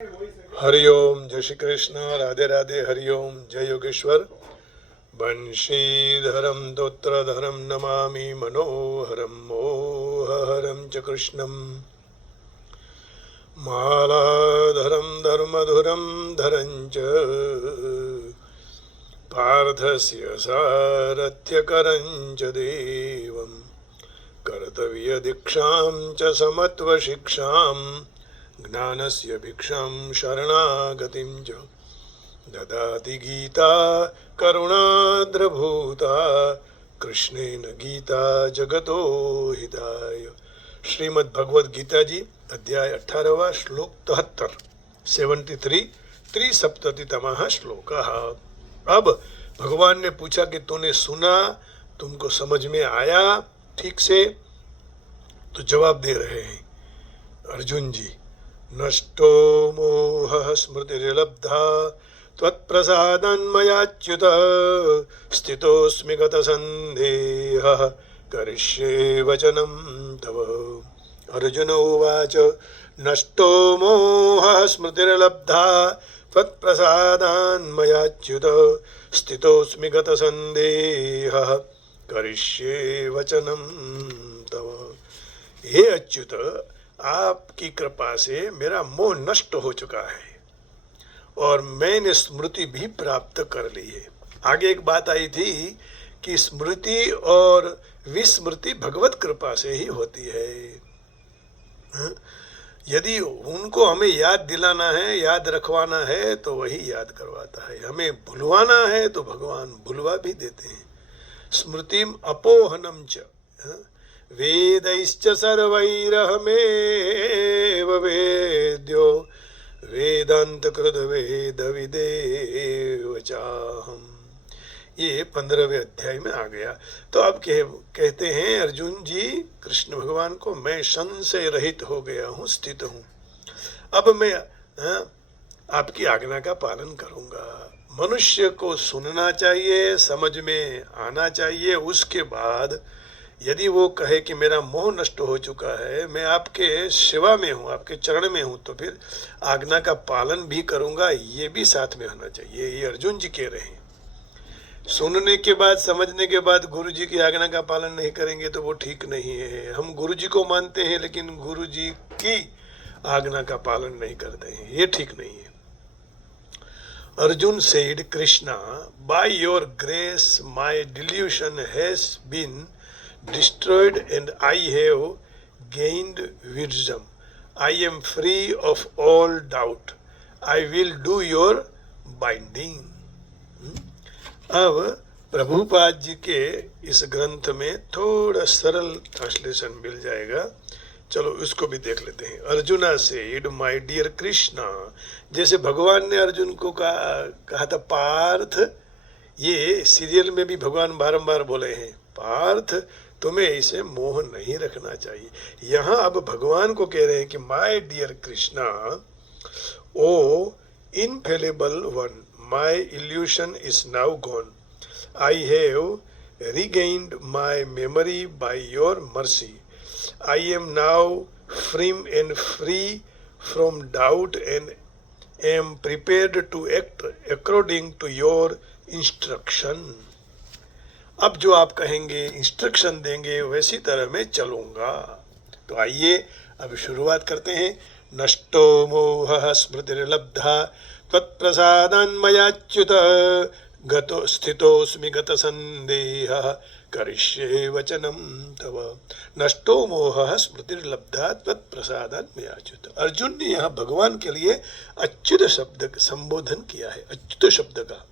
हरिओम, जय श्री कृष्ण, राधे राधे, हरिओम, जय योगेश्वर। बंशीधरम दोत्रधरम नमामि मनोहरम मोहहरम च कृष्णम। मालाधरम धर्मधुरम धरं च पार्थस्य सारथ्यकरं च देवं कर्तव्यदीक्षां च समत्वशिक्षां ज्ञानस्य भिक्षां शरणागतिं च ददाति गीता करुणाद्रभूता कृष्णेन गीता जगतो हिताय। श्रीमद् भगवद गीता जी अध्याय 18 श्लोक 73 73 त्रिसप्ततितमः श्लोकः। अब भगवान ने पूछा कि तूने सुना, तुमको समझ में आया ठीक से? तो जवाब दे रहे हैं अर्जुन जी। नष्टो मोहः स्मृतिर्लब्धा त्वत्प्रसादान्मयाच्युत स्थितोऽस्मि गतसन्देहः करिष्ये वचनं तव। अर्जुन उवाच नष्टो मोहः स्मृतिर्लब्धा त्वत्प्रसादान्मयाच्युत स्थितोऽस्मि गतसन्देहः करिष्ये वचनं तव। हे अच्युत, आपकी कृपा से मेरा मोह नष्ट हो चुका है और मैंने स्मृति भी प्राप्त कर ली है। आगे एक बात आई थी कि स्मृति और विस्मृति भगवत कृपा से ही होती है। यदि उनको हमें याद दिलाना है, याद रखवाना है, तो वही याद करवाता है। हमें भुलवाना है तो भगवान भुलवा भी देते हैं। स्मृतिम अपोहनम च वेदैश्च सर्वैरहमेव वेद्यो वेदांतकृत वेद विदेव चाहम। ये 15वें अध्याय में आ गया। तो अब कहते हैं अर्जुन जी कृष्ण भगवान को, मैं संशय रहित हो गया हूँ, स्थित हूँ। अब मैं आपकी आज्ञा का पालन करूँगा। मनुष्य को सुनना चाहिए, समझ में आना चाहिए। उसके बाद यदि वो कहे कि मेरा मोह नष्ट हो चुका है, मैं आपके सेवा में हूँ, आपके चरण में हूँ, तो फिर आज्ञा का पालन भी करूँगा। ये भी साथ में होना चाहिए। ये अर्जुन जी कह रहे हैं। सुनने के बाद, समझने के बाद गुरु जी की आज्ञा का पालन नहीं करेंगे तो वो ठीक नहीं है। हम गुरु जी को मानते हैं लेकिन गुरु जी की आज्ञा का पालन नहीं करते हैं, ये ठीक नहीं है। Arjun said, Krishna, by your grace my delusion has been destroyed and I have gained wisdom. I am free of all doubt. I will do your binding. अब प्रभुपाद जी के इस ग्रंथ में थोड़ा सरल ट्रांसलेशन मिल जाएगा। चलो उसको भी देख लेते हैं। Arjuna said, my dear Krishna, जैसे भगवान ने अर्जुन को कहा था पार्थ, ये सीरियल में भी भगवान बारंबार बोले हैं पार्थ तुम्हें इसे मोह नहीं रखना चाहिए। यहाँ अब भगवान को कह रहे हैं कि my dear Krishna, O infallible one, my illusion is now gone. I have regained my memory by your mercy. I am now free from doubt and am prepared to act according to your instruction. अब जो आप कहेंगे, instruction देंगे, वैसी तरह मैं चलूंगा। तो आइए अब शुरुआत करते हैं। नष्टो मोहः स्मृतिर्लब्धा त्वत्प्रसादान्मयाच्युत गतो स्थितोऽस्मि गतसन्देहः करिष्ये वचनं तव। नष्टो मोहः स्मृतिर्लब्धा त्वत्प्रसादान्मयाच्युत। अर्जुन ने यहाँ भगवान के लिए अच्युत शब्द का संबोधन किया है, अच्युत शब्द का।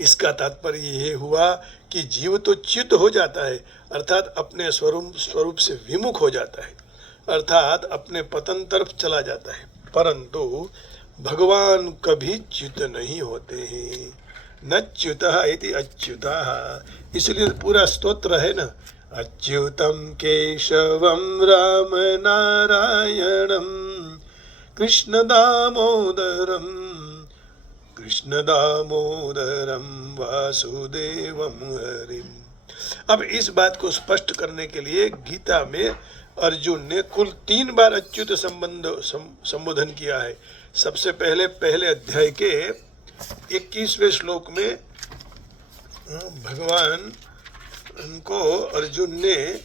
इसका तात्पर्य ये हुआ कि जीव तो च्युत हो जाता है, अर्थात अपने स्वरूप से विमुख हो जाता है, अर्थात अपने पतन तरफ चला जाता है। परंतु भगवान कभी च्युत नहीं होते हैं। न च्युतः इति अच्युतः, इसलिए पूरा स्तोत्र है ना, अच्युतम केशवम राम नारायणम कृष्ण दामोदरम वासुदेवम हरिम। अब इस बात को स्पष्ट करने के लिए गीता में अर्जुन ने कुल 3 बार अच्युत संबोधन किया है। सबसे पहले अध्याय के 21वें श्लोक में भगवान को अर्जुन ने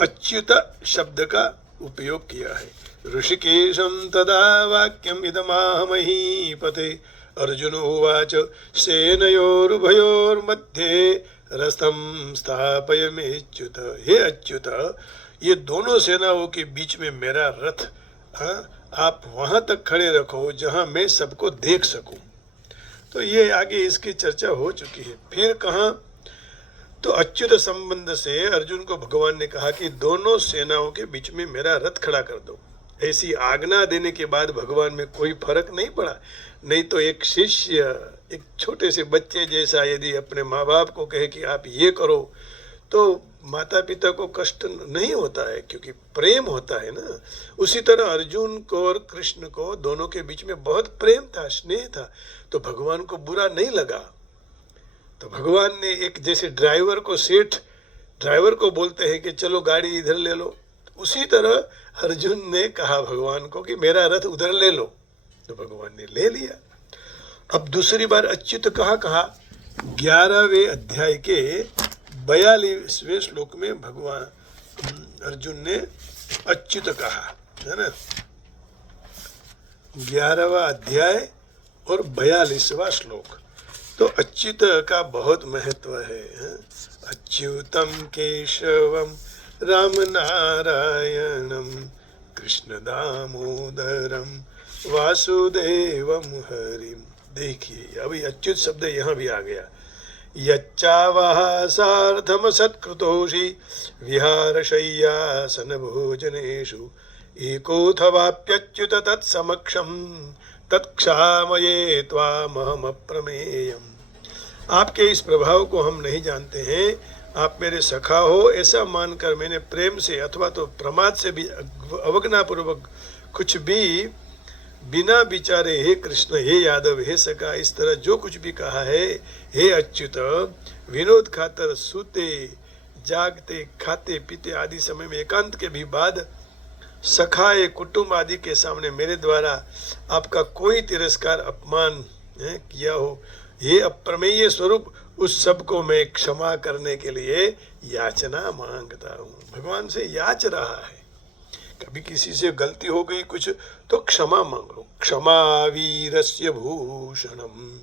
अच्युत शब्द का उपयोग किया है। ऋषिकेशं तदा वाक्यम इदमाहमहीपते अर्जुन उवाच सेनयोरुभयोर्मध्ये रस्थं स्थापयमेच्युत। हे अच्युत, ये दोनों सेनाओं के बीच में मेरा रथ आप वहां तक खड़े रखो जहां मैं सबको देख सकूं। तो ये आगे इसकी चर्चा हो चुकी है। फिर कहा तो अच्युत संबंध से अर्जुन को भगवान ने कहा कि दोनों सेनाओं के बीच में मेरा रथ खड़ा कर दो। ऐसी आज्ञा देने के बाद भगवान में कोई फर्क नहीं पड़ा। नहीं तो एक शिष्य एक छोटे से बच्चे जैसा यदि अपने माँ बाप को कहे कि आप ये करो तो माता पिता को कष्ट नहीं होता है, क्योंकि प्रेम होता है ना। उसी तरह अर्जुन को और कृष्ण को दोनों के बीच में बहुत प्रेम था, स्नेह था, तो भगवान को बुरा नहीं लगा। तो भगवान ने एक जैसे ड्राइवर को बोलते हैं कि चलो गाड़ी इधर ले लो, उसी तरह अर्जुन ने कहा भगवान को कि मेरा रथ उधर ले लो, तो भगवान ने ले लिया। अब दूसरी बार अच्युत कहा 11वें अध्याय के 42वें श्लोक में भगवान अर्जुन ने अच्युत कहा है ना। 11वां अध्याय और 42वां श्लोक। तो अच्युत का बहुत महत्व है। अच्युतम केशवम राम नारायणम कृष्ण दामोदरम वासुदेवम हरिम। देखिए अभी अच्युत शब्द यहाँ भी आ गया। यच्चावः सार्धम सत्कृतोषि विहारशय्यासन भोजनेषु एकोऽथवाप्यच्युत तत्समक्षम तत्क्षामये त्वामहमप्रमेयम्। आपके इस प्रभाव को हम नहीं जानते हैं, आप मेरे सखा हो ऐसा मानकर मैंने प्रेम से अथवा तो प्रमाद से भी अवज्ञापूर्वक कुछ भी बिना विचारे हे कृष्ण, हे यादव, हे सखा, इस तरह जो कुछ भी कहा है। हे अच्युत, विनोद खातर सूते जागते खाते पीते आदि समय में एकांत के भी बाद सखाए कुटुंब आदि के सामने मेरे द्वारा आपका कोई तिरस्कार अपमान किया हो, हे अप्रमेय स्वरूप, उस सब को मैं क्षमा करने के लिए याचना मांगता हूँ। भगवान से याच रहा है। कभी किसी से गलती हो गई कुछ तो क्षमा मांग लो। क्षमा वीरस्य भूषणम।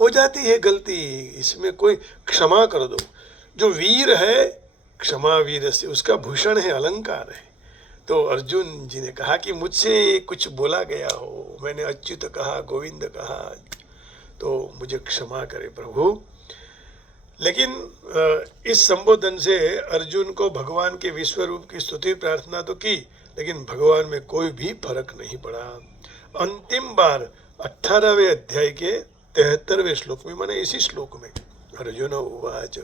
हो जाती है गलती, इसमें कोई क्षमा कर दो। जो वीर है क्षमा वीरस्य, उसका भूषण है, अलंकार है। तो अर्जुन जी ने कहा कि मुझसे कुछ बोला गया हो, मैंने अच्युत कहा, गोविंद कहा, तो मुझे क्षमा करे प्रभु। लेकिन इस संबोधन से अर्जुन को भगवान के विश्व रूप की स्तुति प्रार्थना तो की, लेकिन भगवान में कोई भी फर्क नहीं पड़ा। अंतिम बार 18वें अध्याय के 73वें श्लोक में, माने इसी श्लोक में, अर्जुन उवाच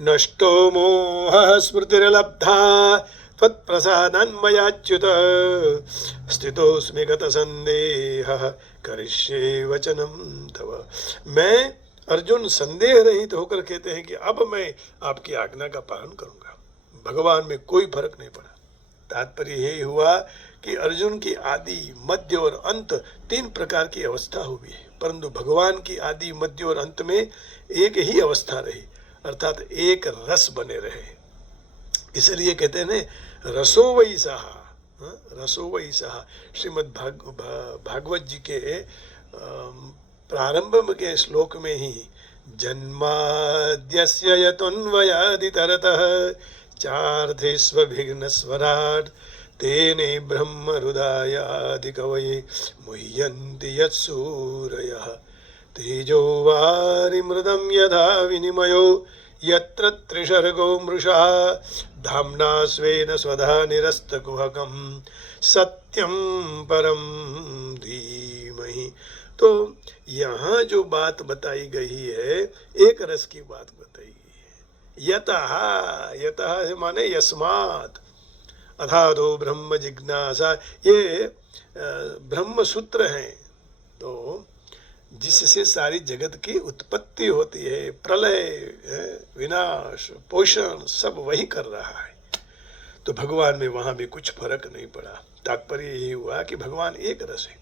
नष्टो मोहः स्मृतिर्लब्धा त्वत्प्रसादान्मयाच्युत स्थितोऽस्मि गतसन्देहः करिष्ये वचनं तव। मैं अर्जुन संदेह रहित होकर कहते हैं कि अब मैं आपकी आज्ञा का पालन करूंगा। भगवान में कोई फर्क नहीं पड़ा। तात्पर्य यही हुआ कि अर्जुन की आदि मध्य और अंत 3 प्रकार की अवस्था हुई है, परंतु भगवान की आदि मध्य और अंत में एक ही अवस्था रही, अर्थात एक रस बने रहे। इसलिए कहते हैं ना रसो वही सहा, रसो वही सहा। श्रीमद् भागवत जी के प्रारंभ के श्लोक में ही जन्माद्यस्य यतोन्वयादितरतः चार्धेष्वभिघ्नस्वराट् तेने ब्रह्महृदायादिकवये मुह्यन्ति यत्सूरयः तेजो वारिमृदं यथा विनिमयो यत्र त्रिसर्गो मृषा धाम्ना स्वेन स्वधा निरस्तकुहकं सत्यं परं धीमहि। तो यहाँ जो बात बताई गई है एक रस की बात बताई गई है। यतः, यतः माने यस्मात्, अथातो ब्रह्म जिज्ञासा, ये ब्रह्म सूत्र हैं। तो जिससे सारी जगत की उत्पत्ति होती है, प्रलय, विनाश, पोषण सब वही कर रहा है। तो भगवान में वहाँ भी कुछ फर्क नहीं पड़ा। तात्पर्य यही हुआ कि भगवान एक रस है।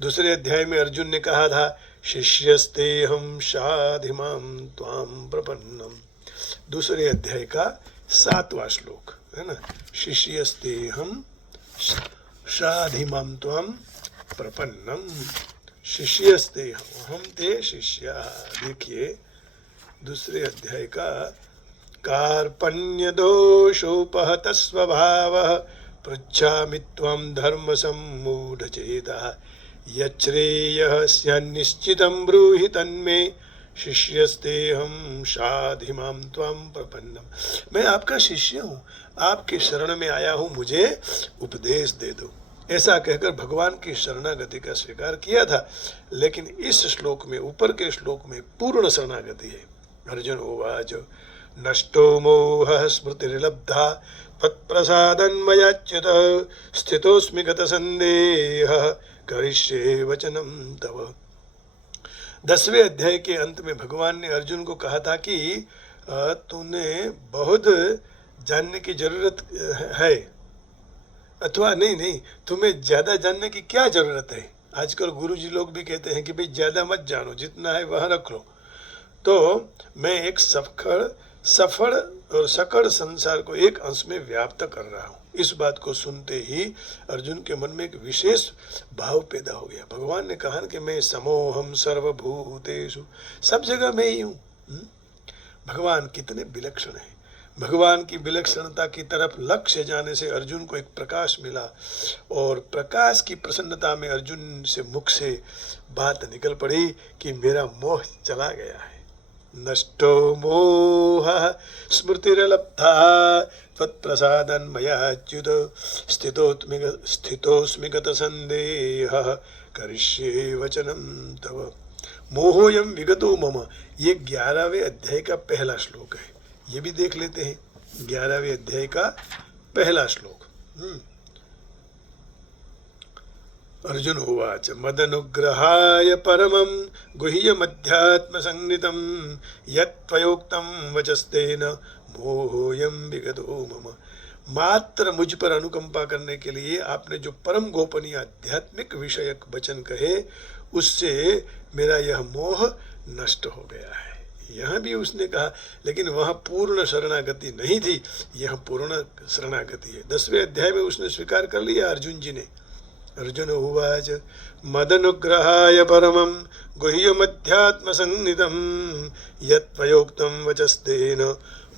दूसरे अध्याय में अर्जुन ने कहा था शिष्यस्ते हम शाधिमाम त्वाम प्रपन्नम। दूसरे अध्याय का 7वां श्लोक है ना, शिष्यस्ते हम शाधिमाम त्वाम प्रपन्नम। शिष्यस्ते हम ते शिष्या। देखिए दूसरे अध्याय का कार्पण्य दोषोपहत स्वभावः पृच्छामि त्वं धर्म सम्मूढचेतः यच्छ्रेयः स्यान्निश्चितं ब्रूहि तन्मे शिष्यस्तेऽहं शाधिमां त्वां प्रपन्नम। मैं आपका शिष्य हूँ, आपके शरण में आया हूँ, मुझे उपदेश दे दो। ऐसा कहकर भगवान की शरणागति का स्वीकार किया था। लेकिन इस श्लोक में, ऊपर के श्लोक में पूर्ण शरणागति है। अर्जुन उवाच नष्टो मोहः स्मृतिर्लब्धा त्वत्प्रसादन्मयाच्युत स्थितोऽस्मि गतसन्देहः करिष्ये वचनं तव। 10वें अध्याय के अंत में भगवान ने अर्जुन को कहा था कि तूने बहुत जानने की जरूरत है, अथवा नहीं तुम्हें ज्यादा जानने की क्या जरूरत है। आजकल गुरुजी लोग भी कहते हैं कि भाई ज्यादा मत जानो, जितना है वह रख लो। तो मैं एक सफल और सकड़ संसार को एक अंश में व्याप्त कर रहा हूँ। इस बात को सुनते ही अर्जुन के मन में एक विशेष भाव पैदा हो गया। भगवान ने कहा कि मैं समोहम सर्वभूतेषु, सब जगह मैं ही हूँ। भगवान कितने विलक्षण हैं। भगवान की विलक्षणता की तरफ लक्ष्य जाने से अर्जुन को एक प्रकाश मिला, और प्रकाश की प्रसन्नता में अर्जुन से मुख से बात निकल पड़ी कि मेरा मोह चला गया है। नष्टो मोहः स्मृतिर्लब्धा त्वत्प्रसादन्मयाच्युत स्थितोऽस्मि गतसन्देहः करिष्ये वचनं तव। मोहोऽयं विगतो मम, ये 11वें अध्याय का पहला श्लोक है। ये भी देख लेते हैं। 11वें अध्याय का पहला श्लोक। अर्जुन उवाच मदनुग्रहाय परमं गुह्यमध्यात्मसंज्ञितं यत्त्वयोक्तं वचस्तेन मोहोऽयं विगतो मम। मात्र मुझ पर अनुकंपा करने के लिए आपने जो परम गोपनीय आध्यात्मिक विषयक वचन कहे, उससे मेरा यह मोह नष्ट हो गया है। यहाँ भी उसने कहा, लेकिन वहाँ पूर्ण शरणागति नहीं थी, यह पूर्ण शरणागति है। 10वें अध्याय में उसने स्वीकार कर लिया अर्जुन जी ने। अर्जुन उवाच मदनुग्रहाय परमं गुह्यमध्यात्मसंज्ञितं यत्त्वयोक्तं वचस्तेन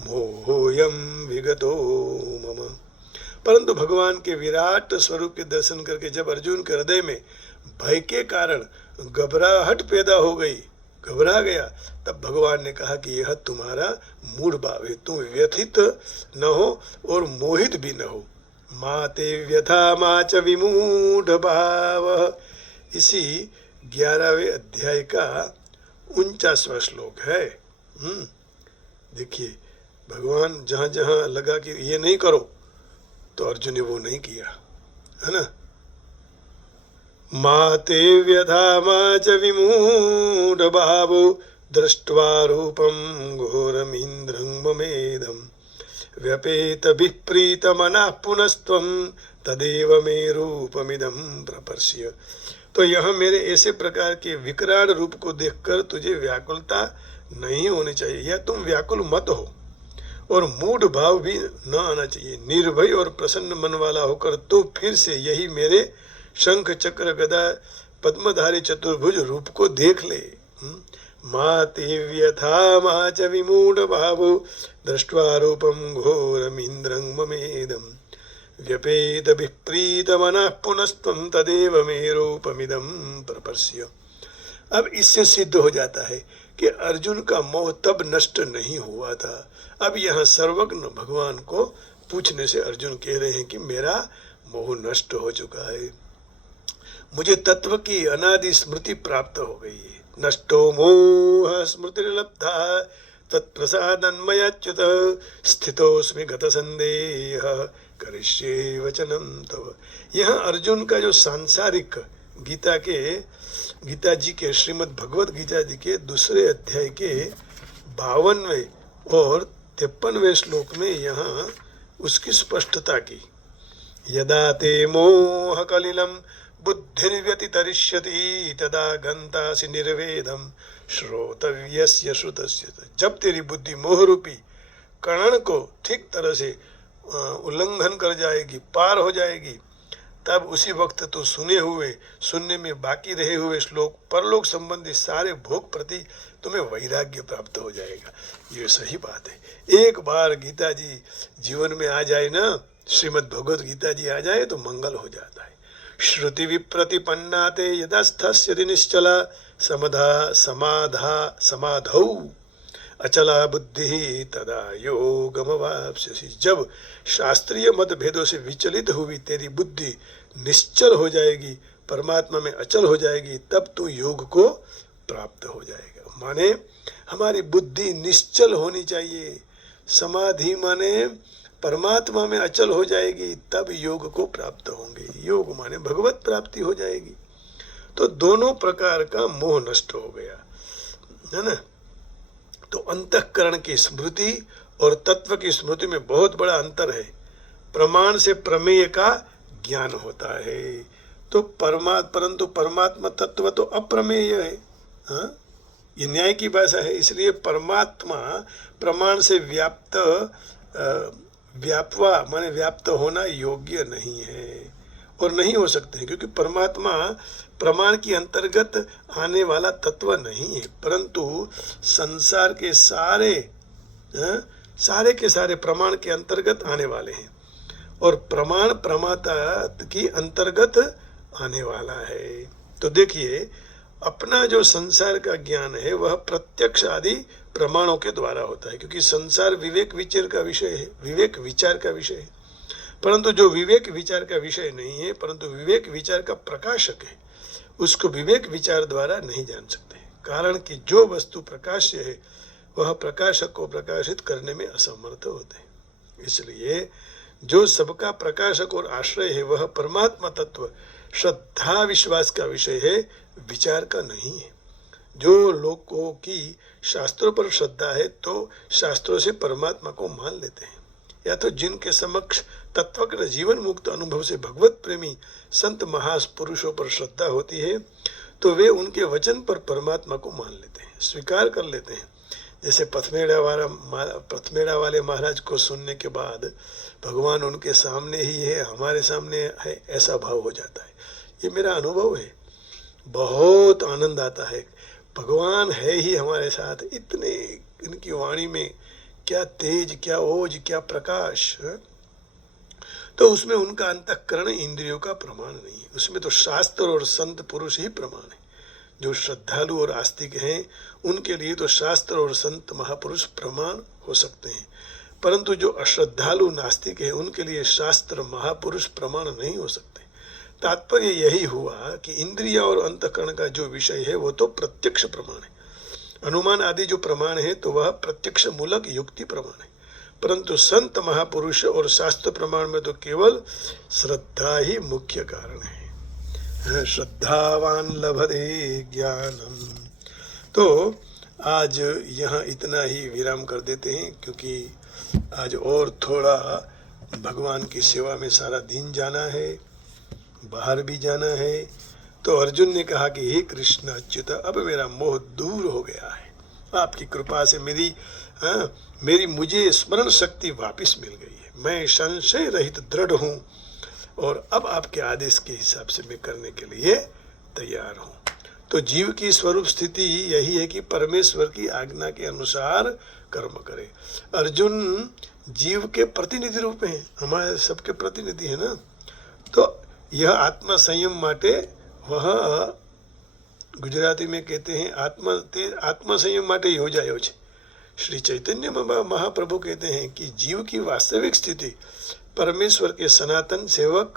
मोहोऽयं विगतो मम। परंतु भगवान के विराट स्वरूप के दर्शन करके जब अर्जुन के हृदय में भय के कारण घबराहट पैदा हो गई, घबरा गया, तब भगवान ने कहा कि यह तुम्हारा मूढ़ भाव है, तुम व्यथित न हो और मोहित भी न हो। माते व्यथा मा च विमूढ़ भाव। इसी 11वें अध्याय का 49वां श्लोक है। देखिए भगवान जहाँ जहाँ लगा कि ये नहीं करो, तो अर्जुन ने वो नहीं किया, है ना। माते व्यथा मा च विमूढ़ भावो दृष्ट्वा रूपं घोरमीन्द्रं ममेदम् व्यपेत विप्रीत मना पुनस्त्वं तदेव मे रूपमिदं प्रपर्श्य। तो यह मेरे ऐसे प्रकार के विकराल रूप को देखकर तुझे व्याकुलता नहीं होनी चाहिए, या तुम व्याकुल मत हो, और मूढ़ भाव भी न आना चाहिए। निर्भय और प्रसन्न मन वाला होकर तो फिर से यही मेरे शंख चक्र गदा पद्मधारी चतुर्भुज रूप को देख ले। माते व्यथा मा च विमूढ़ भावो दृष्ट्वा रूपं घोरमीन्द्रं ममेदं व्यपेत विप्रीत मनः पुनस्त्वं तदेव मे रूपमिदं प्रपर्श्य। अब इससे सिद्ध हो जाता है कि अर्जुन का मोह तब नष्ट नहीं हुआ था। अब यहाँ सर्वज्ञ भगवान को पूछने से अर्जुन कह रहे हैं कि मेरा मोह नष्ट हो चुका है, मुझे तत्व की अनादि स्मृति प्राप्त हो गई है। नष्टो मोह स्मृतिर्लब्धा तत्प्रसादन्मयाच्युत स्थितोऽस्मि गतसन्देहः करिष्ये वचनं तव। यह अर्जुन का जो सांसारिक गीता जी के श्रीमद् भगवत गीता जी के 2 अध्याय के 52वें और 53वें श्लोक में यहाँ उसकी स्पष्टता की। यदा ते मोह कलिलम बुद्धिर्व्यतितरिष्यति तदा गंतासि निर्वेदम श्रोतव्यस्य श्रुतस्य। जब तेरी बुद्धि मोह रूपी कणन को ठीक तरह से उल्लंघन कर जाएगी, पार हो जाएगी, तब उसी वक्त तो सुनने में बाकी रहे हुए श्लोक, परलोक संबंधी सारे भोग प्रति तुम्हें वैराग्य प्राप्त हो जाएगा। ये सही बात है। एक बार गीता जी जीवन में आ जाए ना, श्रीमद् भगवद गीता जी आ जाए तो मंगल हो जाता है। श्रुति विप्रतिपन्नाते यदास्थस्यति निश्चला समाधौ अचला बुद्धि तदा योगमवाप्स्यसि। जब शास्त्रीय मतभेदों से विचलित हुई तेरी बुद्धि निश्चल हो जाएगी, परमात्मा में अचल हो जाएगी, तब तू योग को प्राप्त हो जाएगा। माने हमारी बुद्धि निश्चल होनी चाहिए। समाधि माने परमात्मा में अचल हो जाएगी, तब योग को प्राप्त होंगे। योग माने भगवत प्राप्ति हो जाएगी। तो दोनों प्रकार का मोह नष्ट हो गया, है ना। तो अंतःकरण की स्मृति और तत्व की स्मृति में बहुत बड़ा अंतर है। प्रमाण से प्रमेय का ज्ञान होता है, तो परंतु परमात्मा तत्व तो अप्रमेय है। हाँ, ये न्याय की भाषा है। इसलिए परमात्मा प्रमाण से व्यापवा माने व्याप्त होना योग्य नहीं है और नहीं हो सकते हैं, क्योंकि परमात्मा प्रमाण के अंतर्गत आने वाला तत्व नहीं है, परंतु संसार के सारे के सारे प्रमाण के अंतर्गत आने वाले हैं और प्रमाण प्रमाता की अंतर्गत आने वाला है। तो देखिए, अपना जो संसार का ज्ञान है वह प्रत्यक्ष आदि प्रमाणों के द्वारा होता है, क्योंकि संसार विवेक विचार का विषय है, विवेक विचार का विषय है। परंतु जो विवेक विचार का विषय नहीं है, परंतु विवेक विचार का प्रकाशक है, उसको विवेक विचार द्वारा नहीं जान सकते। कारण कि जो वस्तु प्रकाश्य है वह प्रकाशक को प्रकाशित करने में असमर्थ होते हैं। इसलिए जो सबका प्रकाशक और आश्रय है वह परमात्मा तत्व श्रद्धा विश्वास का विषय है, विचार का नहीं है। जो लोगों की शास्त्रों पर श्रद्धा है तो शास्त्रों से परमात्मा को मान लेते हैं, या तो जिनके समक्ष तत्वज्ञ जीवन मुक्त अनुभव से भगवत प्रेमी संत महापुरुषों पर श्रद्धा होती है तो वे उनके वचन पर परमात्मा को मान लेते हैं, स्वीकार कर लेते हैं। जैसे पथमेड़ा वाले महाराज को सुनने के बाद भगवान उनके सामने ही है, हमारे सामने है, ऐसा भाव हो जाता है। ये मेरा अनुभव है, बहुत आनंद आता है। भगवान है ही हमारे साथ, इतने इनकी वाणी में क्या तेज, क्या ओज, क्या प्रकाश है? तो उसमें उनका अंतःकरण इंद्रियों का प्रमाण नहीं है, उसमें तो शास्त्र और संत पुरुष ही प्रमाण है। जो श्रद्धालु और आस्तिक हैं उनके लिए तो शास्त्र और संत महापुरुष प्रमाण हो सकते हैं, परंतु जो अश्रद्धालु नास्तिक हैं उनके लिए शास्त्र महापुरुष प्रमाण नहीं हो सकते। तात्पर्य यही हुआ कि इंद्रिय और अंतःकरण का जो विषय है वो तो प्रत्यक्ष प्रमाण है। अनुमान आदि जो प्रमाण है तो वह प्रत्यक्ष मूलक युक्ति प्रमाण है, परंतु संत महापुरुष और शास्त्र प्रमाण में तो केवल श्रद्धा ही मुख्य कारण है। श्रद्धावान लभते ज्ञानम। तो आज यहाँ इतना ही विराम कर देते हैं, क्योंकि आज और थोड़ा भगवान की सेवा में सारा दिन जाना है, बाहर भी जाना है। तो अर्जुन ने कहा कि हे कृष्ण अच्युत, अब मेरा मोह दूर हो गया है, आपकी कृपा से मेरी मुझे स्मरण शक्ति वापस मिल गई है, मैं संशय रहित दृढ़ हूँ और अब आपके आदेश के हिसाब से मैं करने के लिए तैयार हूँ। तो जीव की स्वरूप स्थिति यही है कि परमेश्वर की आज्ञा के अनुसार कर्म करे। अर्जुन जीव के प्रतिनिधि रूप हैं, हमारे सबके प्रतिनिधि है ना। तो यह आत्मा संयम माटे वह गुजराती में कहते हैं आत्मा संयम माटे योजायो छे। श्री चैतन्य महाप्रभु कहते हैं कि जीव की वास्तविक स्थिति परमेश्वर के सनातन सेवक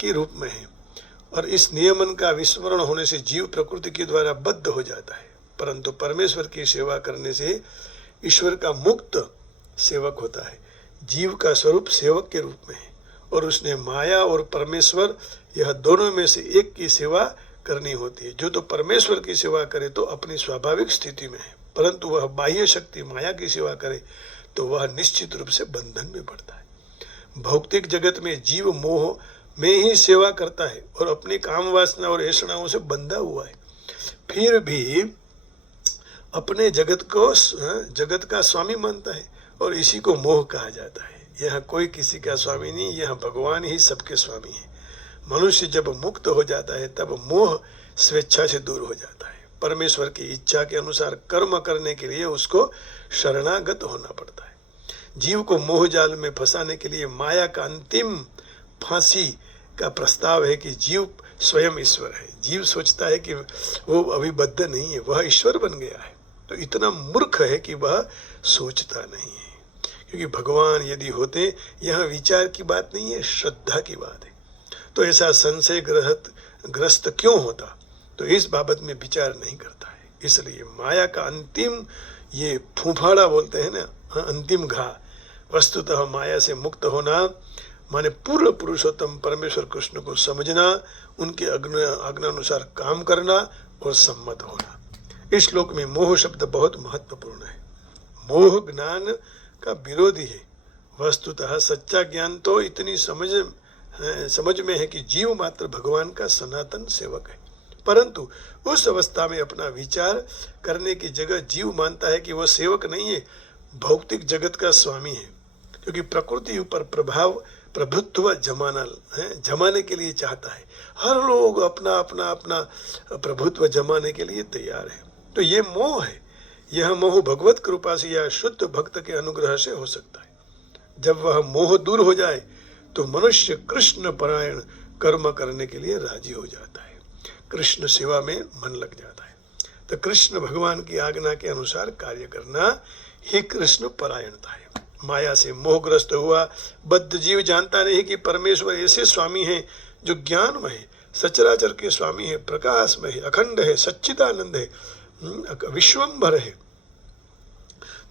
के रूप में है और इस नियमन का विस्मरण होने से जीव प्रकृति के द्वारा बद्ध हो जाता है, परंतु परमेश्वर की सेवा करने से ईश्वर का मुक्त सेवक होता है। जीव का स्वरूप सेवक के रूप में है और उसने माया और परमेश्वर यह दोनों में से एक की सेवा करनी होती है। जो तो परमेश्वर की सेवा करे तो अपनी स्वाभाविक स्थिति में है, परंतु वह बाह्य शक्ति माया की सेवा करे तो वह निश्चित रूप से बंधन में पड़ता है। भौतिक जगत में जीव मोह में ही सेवा करता है और अपनी काम वासना और ऐषणाओं से बंधा हुआ है, फिर भी अपने जगत का स्वामी मानता है और इसी को मोह कहा जाता है। यह कोई किसी का स्वामी नहीं, यह भगवान ही सबके स्वामी है। मनुष्य जब मुक्त हो जाता है तब मोह स्वेच्छा से दूर हो जाता है। परमेश्वर की इच्छा के अनुसार कर्म करने के लिए उसको शरणागत होना पड़ता है। जीव को मोह जाल में फंसाने के लिए माया का अंतिम फांसी का प्रस्ताव है कि जीव स्वयं ईश्वर है। जीव सोचता है कि वो अभी बद्ध नहीं है, वह ईश्वर बन गया है, तो इतना मूर्ख है कि वह सोचता नहीं है। क्योंकि भगवान यदि होते, यह विचार की बात नहीं है, श्रद्धा की बात है, तो ऐसा संशय ग्रस्त क्यों होता, तो इस बाबत में विचार नहीं करता है। इसलिए माया का अंतिम ये फूफाड़ा बोलते हैं ना, अंतिम घा, वस्तुतः माया से मुक्त होना माने पूर्ण पुरुषोत्तम परमेश्वर कृष्ण को समझना, उनके आज्ञानुसार काम करना और सम्मत होना। इस श्लोक में मोह शब्द बहुत महत्वपूर्ण है। मोह ज्ञान का विरोधी है। वस्तुतः सच्चा ज्ञान तो इतनी समझ में है कि जीव मात्र भगवान का सनातन सेवक है, परंतु उस अवस्था में अपना विचार करने की जगह जीव मानता है कि वह सेवक नहीं है, भौतिक जगत का स्वामी है। क्योंकि प्रकृति ऊपर प्रभुत्व जमाने के लिए चाहता है। हर लोग अपना अपना अपना प्रभुत्व जमाने के लिए तैयार है। तो ये मोह है। यह मोह भगवत कृपा से या शुद्ध भक्त के अनुग्रह से हो सकता है। जब वह मोह दूर हो जाए तो मनुष्य कृष्ण परायण कर्म करने के लिए राजी हो जाता है, कृष्ण सेवा में मन लग जाता है। तो कृष्ण भगवान की आज्ञा के अनुसार कार्य करना ही कृष्ण परायणता है। माया से मोहग्रस्त हुआ बद्ध जीव जानता नहीं कि परमेश्वर ऐसे स्वामी हैं जो ज्ञानमय है, सचराचर के स्वामी है, प्रकाशमय है, अखंड है, सच्चिदानंद है, विश्वम्भर है।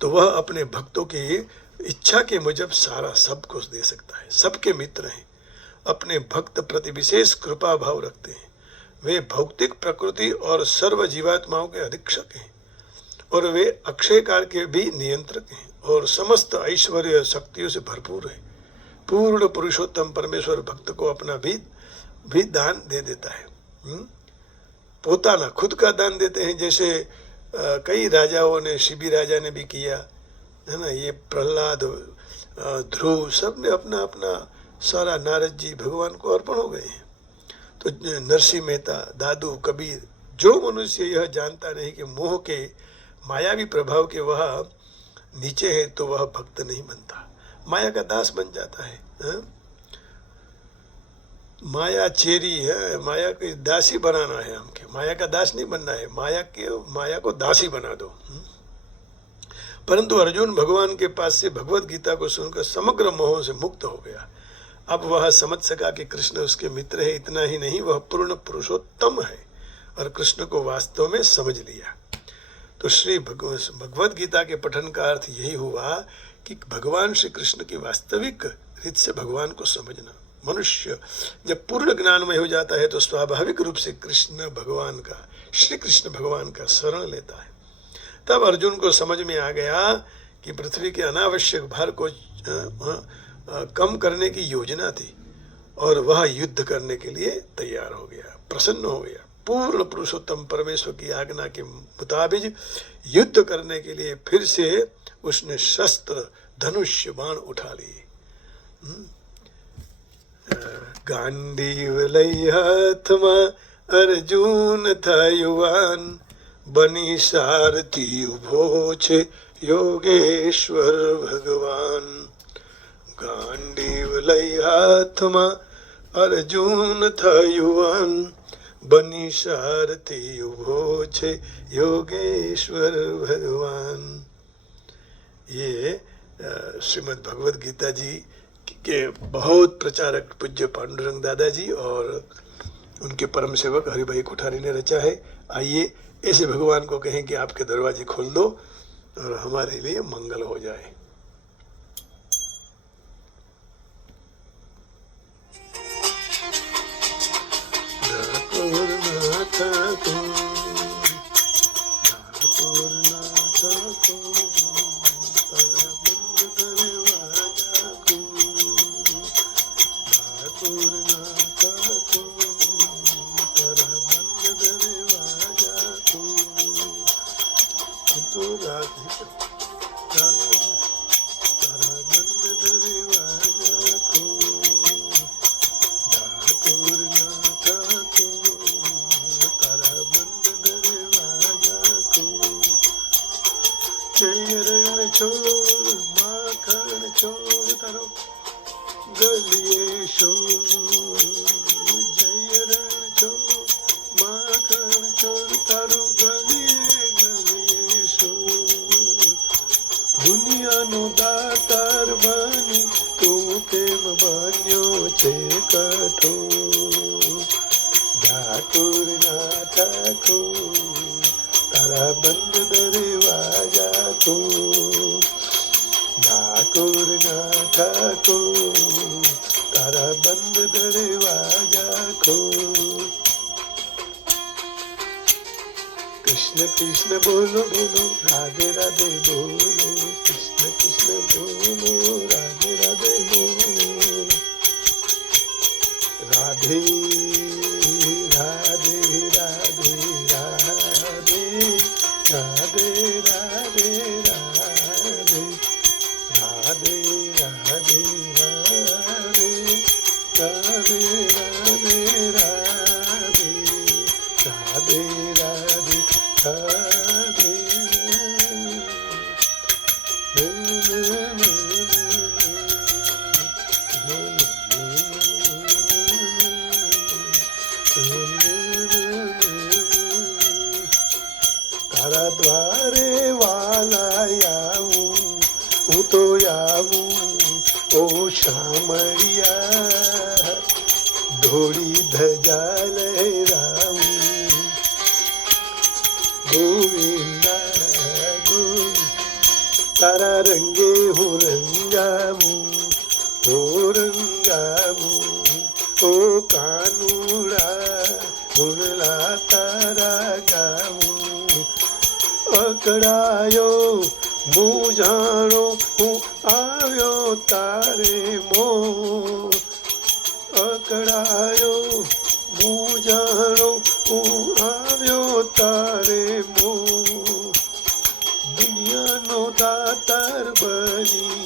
तो वह अपने भक्तों की इच्छा के मुजब सारा सब कुछ दे सकता है। सबके मित्र हैं, अपने भक्त प्रति विशेष कृपा भाव रखते हैं। वे भौतिक प्रकृति और सर्व जीवात्माओं के अधीक्षक हैं और वे अक्षय काल के भी नियंत्रक हैं और समस्त ऐश्वर्य शक्तियों से भरपूर है। पूर्ण पुरुषोत्तम परमेश्वर भक्त को अपना भी दान दे देता है। पोताना खुद का दान देते हैं, जैसे कई राजाओं ने, शिबी राजा ने भी किया है ना। ये प्रहलाद, ध्रुव, सब ने अपना अपना सारा, नारद जी भगवान को अर्पण हो गए हैं। तो नरसिंह मेहता, दादू, कबीर, जो मनुष्य यह जानता नहीं कि मोह के मायावी प्रभाव के वह नीचे है, तो वह भक्त नहीं बनता, माया का दास बन जाता है। माया चेरी है, माया की दासी बनाना है हमके, माया का दास नहीं बनना है, माया को दासी बना दो। परंतु अर्जुन भगवान के पास से भगवत गीता को सुनकर समग्र मोह से मुक्त हो गया। अब वह समझ सका कि कृष्ण उसके मित्र है। इतना ही नहीं, वह पूर्ण पुरुषोत्तम है और कृष्ण को वास्तव में समझ लिया। तो श्री भगवत गीता के पठन का अर्थ यही हुआ कि भगवान श्री कृष्ण की वास्तविक रीत से भगवान को समझना। मनुष्य जब पूर्ण ज्ञानमय हो जाता है तो स्वाभाविक रूप से श्री कृष्ण भगवान का शरण लेता है। तब अर्जुन को समझ में आ गया कि पृथ्वी के अनावश्यक भार को कम करने की योजना थी और वह युद्ध करने के लिए तैयार हो गया, प्रसन्न हो गया। पूर्ण पुरुषोत्तम परमेश्वर की आज्ञा के मुताबिक युद्ध करने के लिए फिर से उसने शस्त्र, धनुष, बाण उठा लिए। गांडीव लई हाथ में अर्जुन था युवान, बनी सारथी उभो छे योगेश्वर भगवान। गांडीव लई हाथ में अर्जुन था युवान, बनी सारथी उभो छे योगेश्वर भगवान। ये श्रीमद् भगवद गीता जी के बहुत प्रचारक पूज्य पांडुरंग दादाजी और उनके परम सेवक हरिभाई कोठारी ने रचा है। आइए ऐसे भगवान को कहें कि आपके दरवाजे खोल दो और हमारे लिए मंगल हो जाए। ठाकुर તારા બંધ દરવાજા ખોલ, ઠાકોર ના ઠાકોર તારા બંધ દરવાજા ખોલ. જય રણ છોડ માખણ છોડ તારો ગલીએ શોર, જય રણ છોડ માખણ છોડ તારો ગલીએ ગલીએ શોર. દુનિયાનો દાતાર બની તું કેમ બન્યો છે કઠોર, ઠાકોર ના ઠાકોર તારા બંધ દરવાજા ખોલ, ઠાકોર ના ઠાકોર તારા બંધ દરવાજા ખોલ. કૃષ્ણ કૃષ્ણ બોલો બોલો રાધે રાધે બોલો, કૃષ્ણ કૃષ્ણ બોલો રાધે રાધે બોલો. રાધે રાધે રાધે રાધે રાધે રાધે રાધે રાધે રાધે રાધે રાધે રાધે રાધે રાધે. તારા દ્વારે વાલા આવું હું તો આવું ઓ શામળિયા, ધોળી ધજા લહેરાવું ગોવિંદા ગોવિંદ. તારા રંગે હું રંગાવું ઓ રંગાવું ઓ કાનુડા, ગુણલા તારા ગાવું. અકળાયો મૂંઝાણો હું આવ્યો તારે મોં, અકળાયો મૂંઝાણો હું આવ્યો તારે મોં. દુનિયાનો દાતાર બની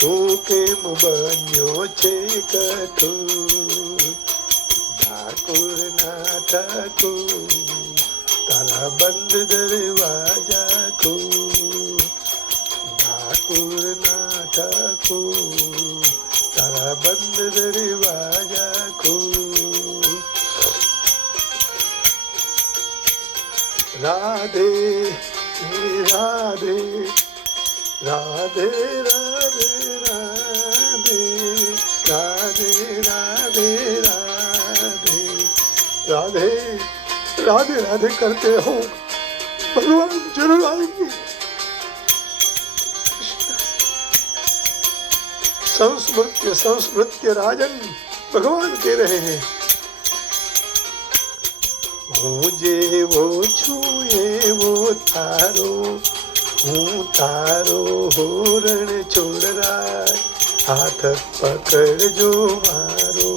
તું કેમ બન્યો છે કઠોર, ઠાકોર ના ઠાકોર તારા બંધ દરવાજા ખોલ, ઠાકોર ના ઠાકોર તારા બંધ દરવાજા ખોલ. રાધે રાધે રાધે રાધે રાધે રાધે રાધે રાધે राधे राधे राधे करते हो भगवान जरूर आएंगे. संस्मृत्य संस्मृत्य राजन भगवान कह रहे हैं, હું જેવો છું એવો તારો, હું તારો હોરણ છોડરાય, હાથ પકડજો મારો.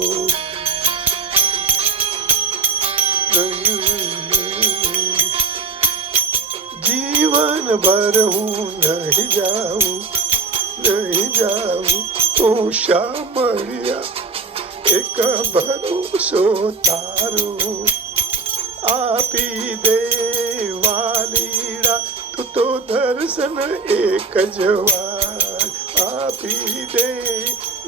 જીવન ભર હું નહીં જાઉં ઓ શામળિયા, એક ભરોસો તારો આપી દે વાલીડા, તું તો દર્શન એક જ વાર આપી દે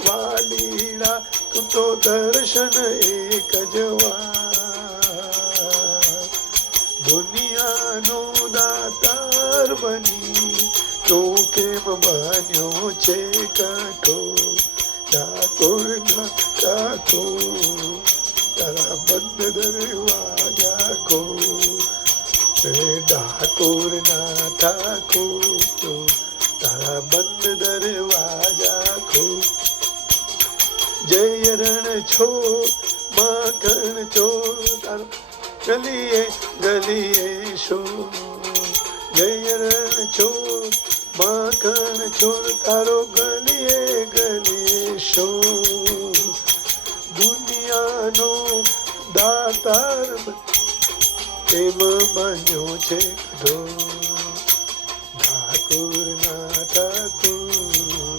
વાલીડા, તું તો દર્શન એક જ વાર. દુનિયાનો દાતાર બની તું કેમ બન્યો છે કઠોર, ઠાકોર ના ઠાકોર તારા બંધ દરવાજા ખોલ, ઠાકોર ના ઠાકોર તારા બંધ દરવાજા ખોલ. જય રણ છોડ માખણ ચોર તારો ગલીએ ગલીએ શોર, જય રણ છોડ માખણ ચોર તારો ગલીએ ગલીએ શોર. દુનિયાનો દાતાર એમ બન્યો છે કઠોર, ઠાકુર ના ઠાકુર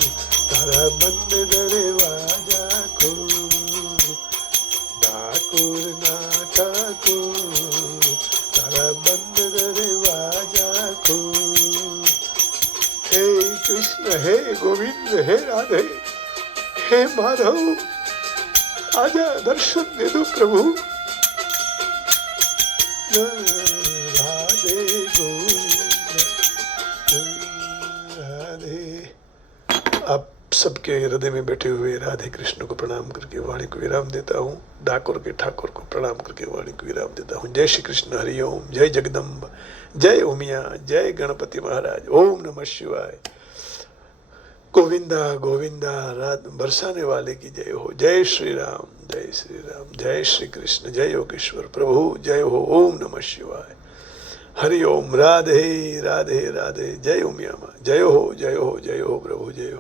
તારા બંધ દરવાજા ખોલ, ઠાકુર ના ઠાકુર તારા બંધ દરવાજા ખોલ. હે કૃષ્ણ, હે ગોવિંદ, હે રાધે, હે માધવ, આજા દર્શન દે દો પ્રભુ. राधे गोविंद राधे. आप सबके हृदय में बैठे हुए राधे कृष्ण को प्रणाम करके वाणी को विराम देता हूँ. डाकोर के ठाकुर को प्रणाम करके वाणी को विराम देता हूँ. जय श्री कृष्ण, हरिओम. जय जगदम्ब, जय उमिया, जय गणपति महाराज. ओम नमः शिवाय. गोविंदा गोविंदा, रात बरसाने वाले की जय हो. जय श्री राम, जय श्री राम, जय श्री कृष्ण, जय योगेश्वर प्रभु, जय हो. ओम नमः शिवाय. हरि ओम. राधे राधे राधे. जय उमिया माँ. जय हो, जय हो, जय हो प्रभु, जय हो.